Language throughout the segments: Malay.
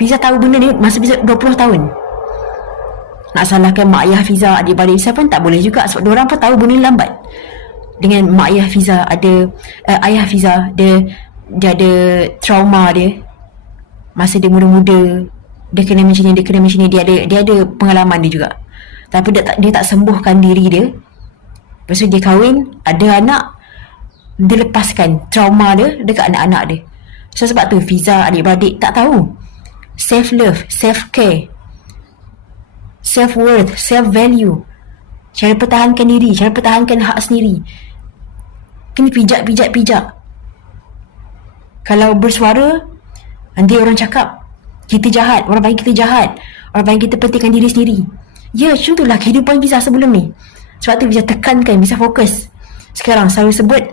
Fiza tahu benda ni masa Fiza 20 tahun. Nak salahkan mak ayah Fiza, adik-beradik Fiza pun tak boleh juga, sebab diorang pun tahu benda ni lambat. Dengan mak ayah Fiza ayah Fiza dia ada trauma dia masa dia muda-muda, dia kena macam ni, dia ada pengalaman dia juga. Tapi dia tak sembuhkan diri dia. Lepas tu dia kahwin, ada anak, dia lepaskan trauma dia dekat anak-anak dia. So sebab tu Fiza, adik-beradik tak tahu self-love, self-care, self-worth, self-value, cara pertahankan diri, cara pertahankan hak sendiri. Kena pijak. Kalau bersuara, nanti orang cakap kita jahat, orang panggil kita jahat, orang panggil kita pentingkan diri sendiri. Ya, contohlah kehidupan Fiza sebelum ni. Sebab tu Fiza tekankan, Fiza fokus sekarang selalu sebut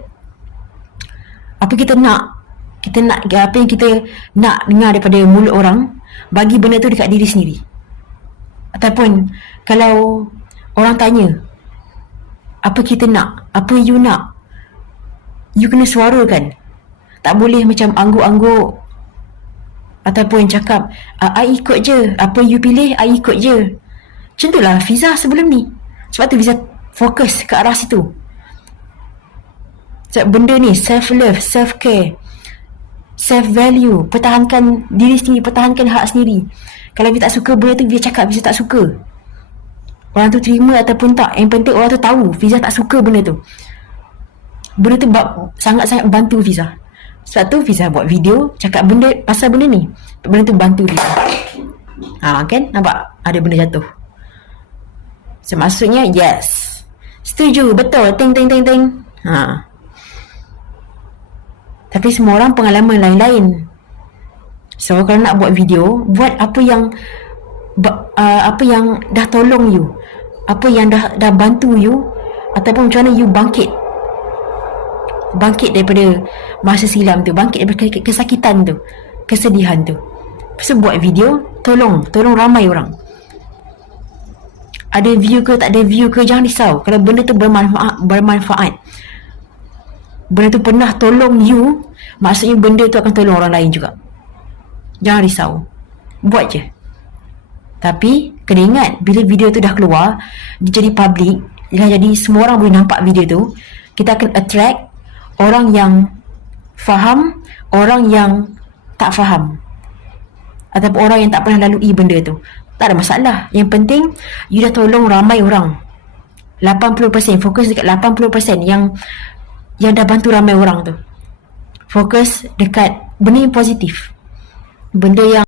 apa kita nak apa yang kita nak dengar daripada mulut orang, bagi benda tu dekat diri sendiri. Ataupun kalau orang tanya apa kita nak, apa you nak, you kena suarakan. Tak boleh macam angguk-angguk ataupun cakap I ikut je, apa you pilih I ikut je. Macam tu lah Fiza sebelum ni. Sebab tu Fiza fokus ke arah situ. Sebab benda ni self-love, self-care, self-value, pertahankan diri sendiri, pertahankan hak sendiri. Kalau Fiza tak suka benda tu, Fiza cakap Fiza tak suka. Orang tu terima ataupun tak, yang penting orang tu tahu Fiza tak suka benda tu. Benda tu sangat-sangat bantu Fiza. Sebab tu Fiza buat video cakap benda pasal benda ni. Benda tu bantu Fiza. Kan? Nampak? Ada benda jatuh. So maksudnya yes, setuju, betul, ting. Tapi semua orang pengalaman lain-lain. So kalau nak buat video, buat apa yang dah tolong you, apa yang dah bantu you, ataupun macam mana you bangkit daripada masa silam tu, bangkit daripada kesakitan tu, kesedihan tu. So buat video, tolong ramai orang. Ada view ke tak ada view ke, jangan risau. Kalau benda tu bermanfaat, benda tu pernah tolong you, maksudnya benda tu akan tolong orang lain juga. Jangan risau, buat je. Tapi kena ingat, bila video tu dah keluar, dia jadi public, jadi semua orang boleh nampak video tu, kita akan attract orang yang faham, orang yang tak faham, ataupun orang yang tak pernah lalui benda tu. Tak ada masalah. Yang penting you dah tolong ramai orang. 80%, fokus dekat 80% yang dah bantu ramai orang tu. Fokus dekat benda yang positif, benda yang